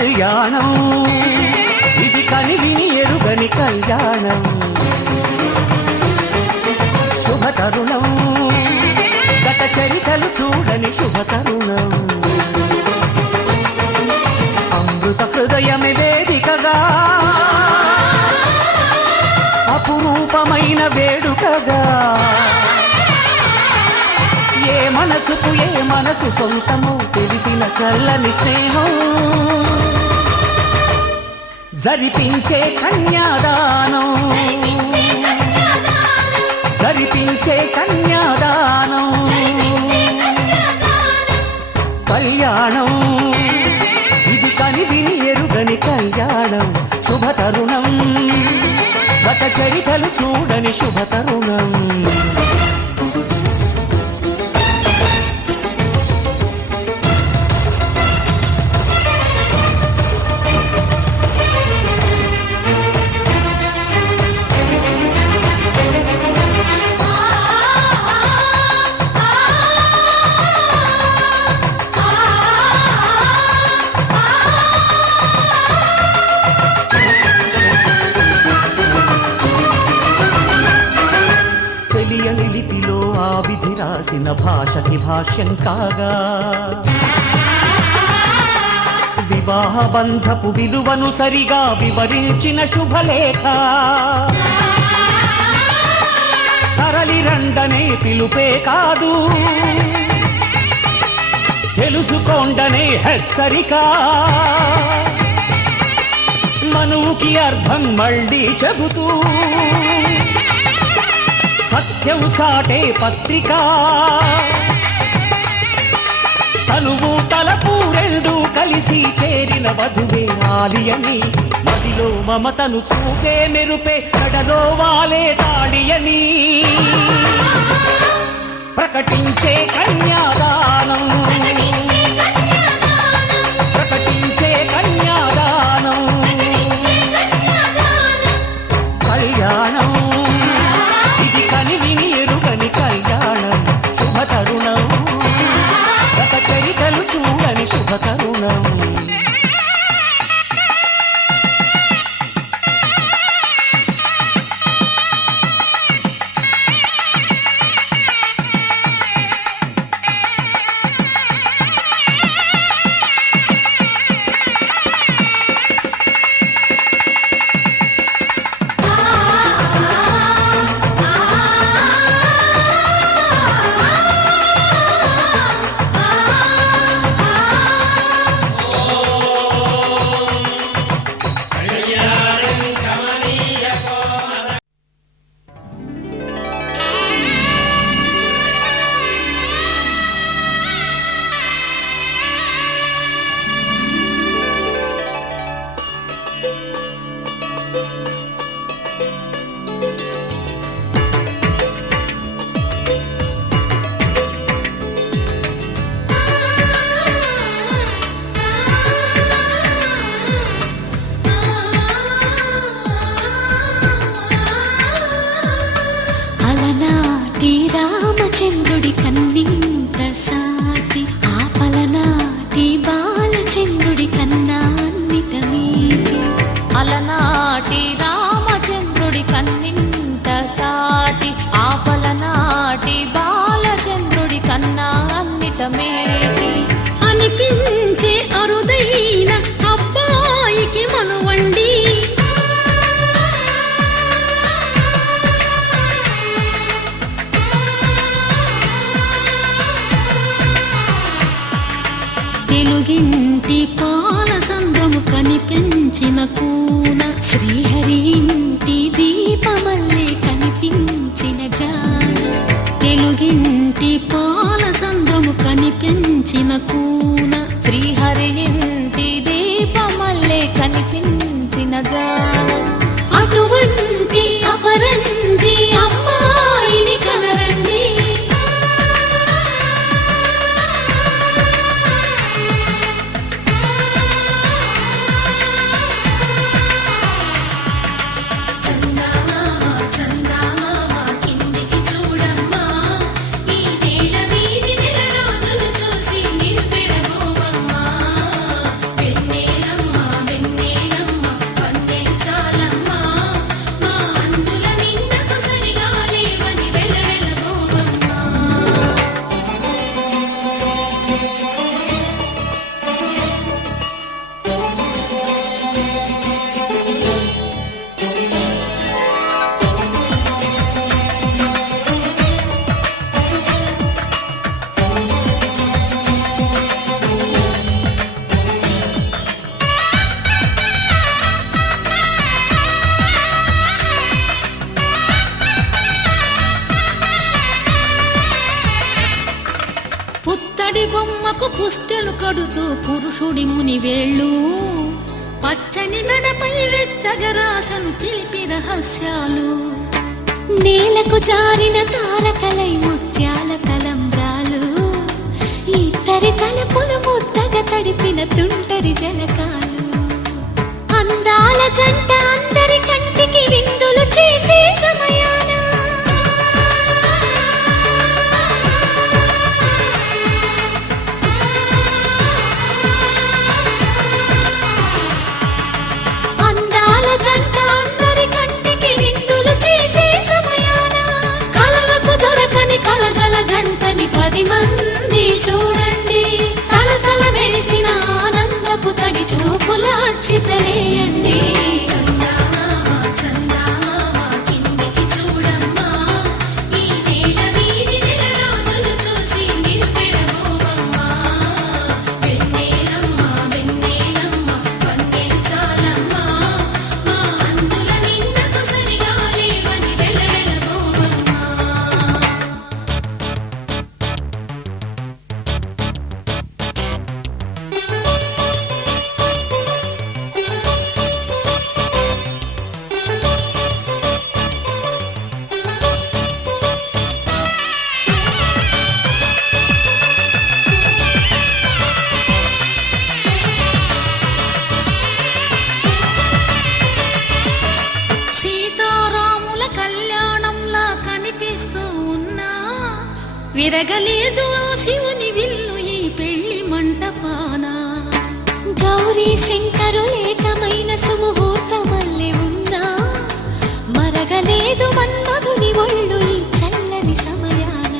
కళ్యాణం ఇది కనివిని ఎరుగని కళ్యాణం శుభతరుణం గత చరితలు చూడని శుభతరుణం అమృత హృదయమే వేదికగా అపురూపమైన వేడుకగా ఏ మనసు సొంతమో తెలిసిన చల్లని స్నేహం జరిపించే కన్యాదానం జరిపించే కన్యాదానం కళ్యాణం ఇది కనివిని ఎరుగని కళ్యాణం శుభతరుణం గత చరితలు చూడని శుభతరుణం రాసిన భాషకి భాష్యం కాగా వివాహ బంధపు విలువను సరిగా వివరించిన శుభలేఖ తరలి రండనే పిలుపే కాదు తెలుసుకోండనే హెచ్చరిక మనువుకి అర్థం మళ్ళీ చెబుతూ సత్యం చాటే పత్రిక తనువు తలపు రెండు కలిసి చేరిన వధువే ఆలియని మదిలో మమతను చూపే మెరుపే కడలో వాలే తాళియని ప్రకటించే కన్యాదానం ప్రకటించే కన్యాదానం కళ్యాణం ఇది కనివిని ఎరుగని కళ్యాణం శుభతరుణం గత చరితలు చూడని శుభతరుణం చంద్రుడి కన్నింత సాటి ఆపలనాటి బాలచంద్రుడి కన్నాన్నిట మీటి అలనాటి రామచంద్రుడి కన్నింత సాటి ఆపలనాటి బాలచంద్రుడి కన్నాన్నిట మేటి అనిపించే అరుదైన అబ్బాయికి మనువండి తెలుగింటి పాల సంద్రము కనిపించిన కూన శ్రీహరి ఇంటి దీపమల్లే కనిపించిన జాన తెలుగింటి పాల సంద్రము కనిపించిన కూన శ్రీహరి ఇంటి దీపమల్లే కనిపించిన జాన అటువంటి అపరంజి అమ్మాయిని కనరండి అమ్మకు పుస్తెలు కడుతూ పురుషుడి ముని వేళ్ళు పచ్చని నడపై వెచ్చగరాసను చిలిపి రహస్యాలు నేలకు జారిన తారకలై ముత్యాల తలంబ్రాలు ఇద్దరి తలపులు ముద్దగా తడిపిన తుంటరి జలకాలు అందాల జంట అందరి కంటికి విందులు చేసే సమయాన అందాల జంట అందరి కంటికి విందులు చేసే సమయాన కలలకు దొరకని కలగల జంటని 10 మంది చూడండి తలతల మెరిసిన ఆనందపు తడి చూపుల అచ్చితలేయండి సీతారాముల కళ్యాణంలా కనిపిస్తూ ఉన్నా విరగలేదు ఆ శివుని విల్లు ఈ పెళ్లి మంటపాన గౌరీ శంకరులేకమైన సుముహూర్తమల్లె ఉన్నా మరగలేదు మన్మధుని ఒళ్ళు ఈ చల్లని సమయాన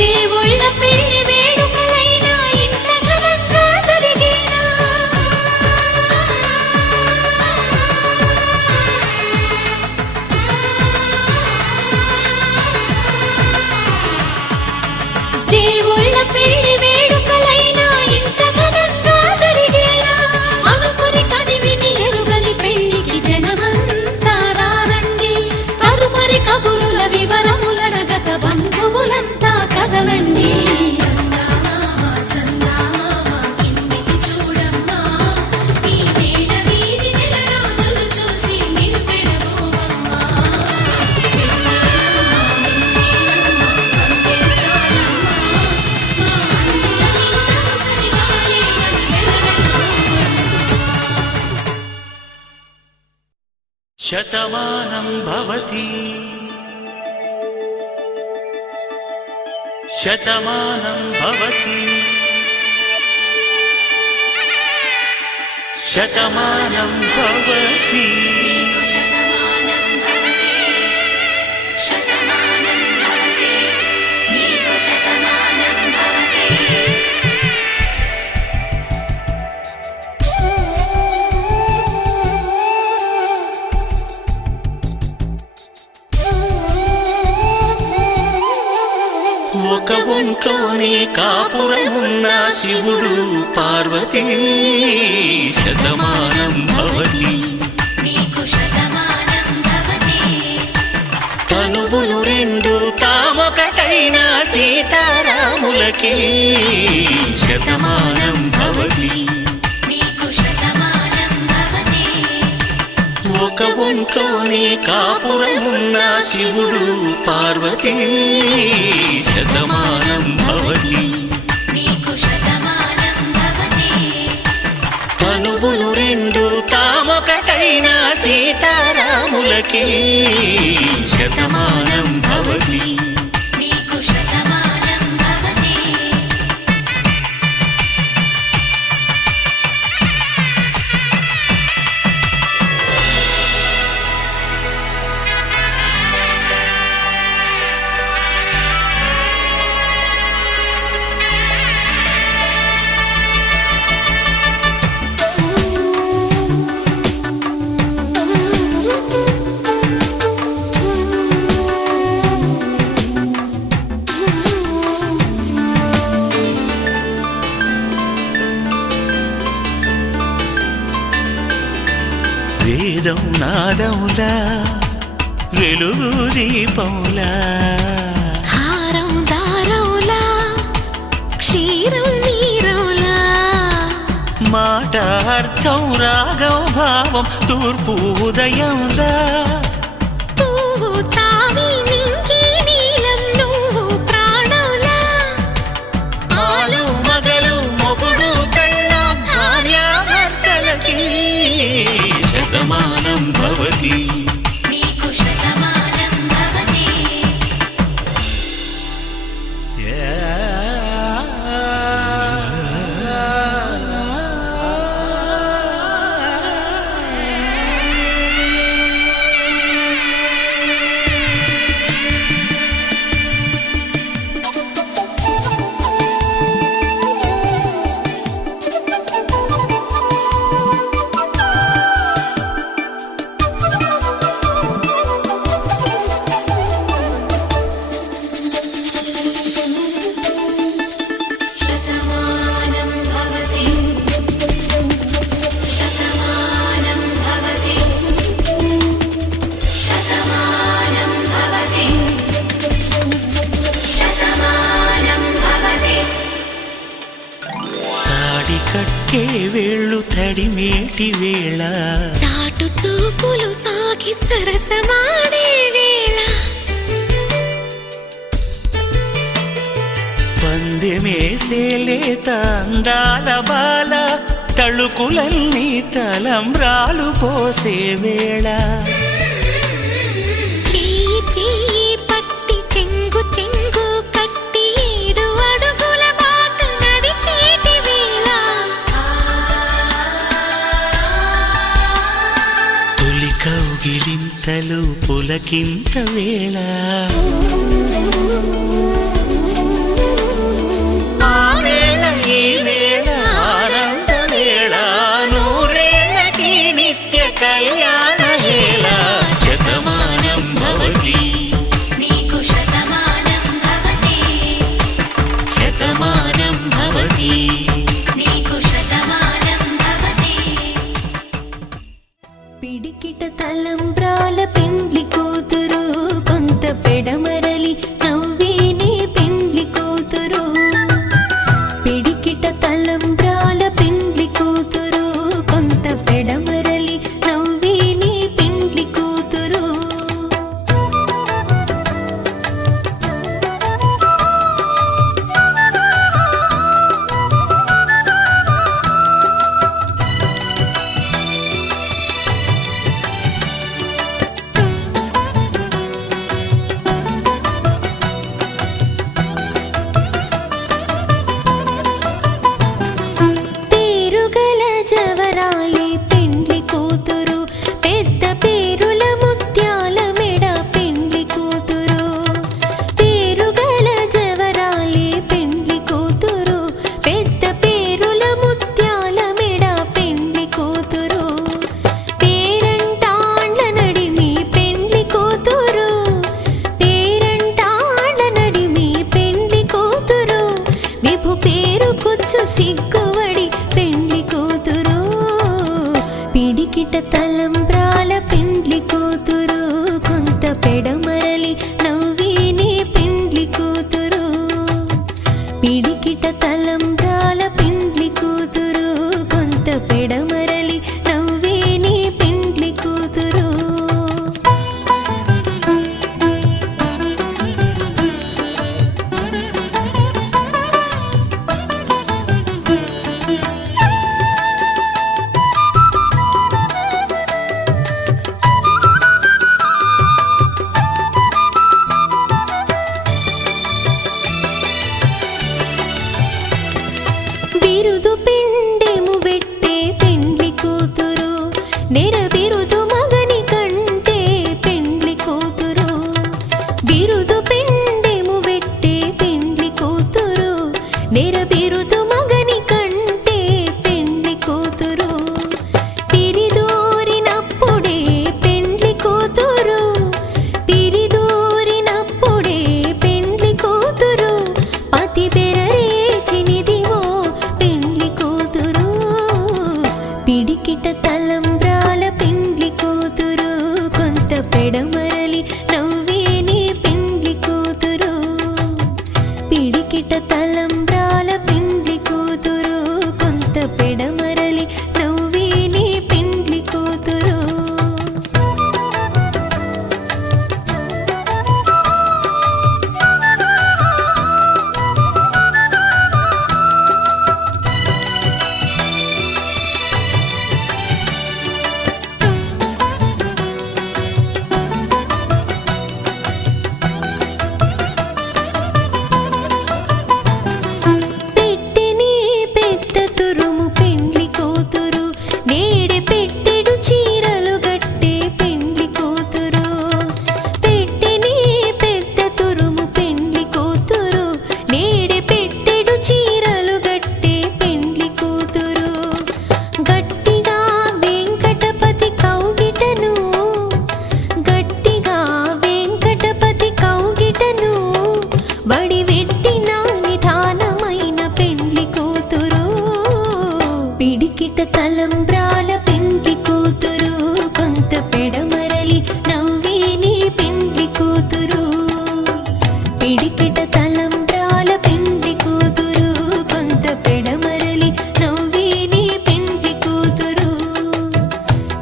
దేవుళ్ళ పెళ్లి వేడుకలైనా ఇంత ఘనంగా జరిగేనా దేవుళ్ళ పెళ్లి వేడుకలైనా ఇంత ఘనంగా జరిగేనా అనుకుని కదివిని ఎరుగని పెళ్లికి జనమంతా రారండి తదుపరి కబురుల వివరములడగక బంధువులంతా కదలండి శతమానం భవతి శతమానం భవతి శతమానం భవతి ఒక ఒంట్లోనే కాపురమున్న శివుడు పార్వతీ శతమానం భవతి తనువులు రెండు తామొకటైన సీతారాములకి శతమానం భవతి ఒక ఒంట్లోనే కాపురమున్న శివుడు పార్వతీ శతమానం భవతి తనువులు రెండు తామొకటైన సీతారాములకి శతమానం భవతి వేదం నాదములా వెలుగు దీపములా హారం దారవులా క్షీరం మాట అర్థం రాగం భావం తూర్పు ఉదయంలా పువ్వు తావి నింగి నీలం నువ్వు ప్రాణంలా ఆలు మగలు మొగుడు పెళ్ళాం భార్యాభర్తలకి శతమానం భవతి నీకు శతమానం భవతి శతమానం భవతి శతమానం భవతి శతమానం భవతి శతమానం భవతి తాడి కట్టే వేళ్ళు తడిమేటి వేళ చాటు చూపులు సాగి సరసమాడే వేళ పందెమేసేలేత అందాల బాల తళుకులన్నీ తలంబ్రాలు పోసే వేళ చెయ్యి చెయ్యి పట్టి చెంగు చెంగు కట్టి 7 అడుగుల బాట నడిచేటి వేళ తొలి కౌగిలింతలు పులకింత వేళ ఆ వేళ ఈ వేళ ఆనంద వేళ నూరేళ్ళకి నిత్య కళ్యాణ వేళ శతమానం భవతి నీకు శతమానం భవతి శతమానం భవతి నీకు శతమానం భవతి పిడికిట తలంబ్రాల పెండ్లి కూతురు కొంత పెడమరలి నవ్వేనే తలంబ్రాల పెండ్లి కూతురు కొంత పెడమరలి నవ్వేని పెండ్లి కూతురు పిడికిట తలంబ్రాల పెండ్లి కూతురు కొంత పెడమరలి నవ్వేని పెండ్లి కూతురు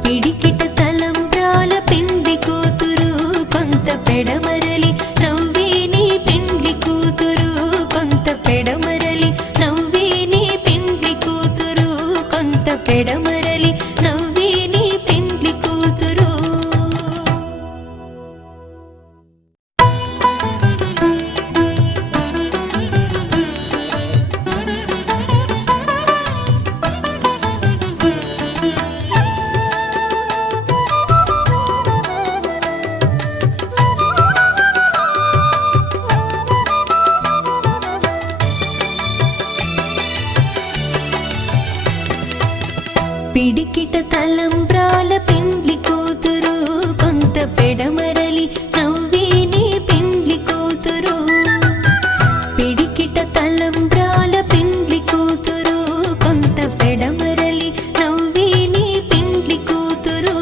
పిడికిట తలంబ్రాల పెండ్లి కూతురు కొంత పెడమరలి నవ్వేని పెండ్లి కూతురు కొంత పెడమరలి నవ్వేని పెండ్లి కూతురు కొంత పెడమరలి నవ్వేని పెండ్లి కూతురు పిడికిట తలంబ్రాల పెండ్లి కూతురు కొంత పెడమరలి నవ్వేని పెండ్లి కూతురు పిడికిట తలంబ్రాల పెండ్లి కూతురు కొంత పెడమరలి నవ్వేని పెండ్లి కూతురు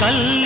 కల్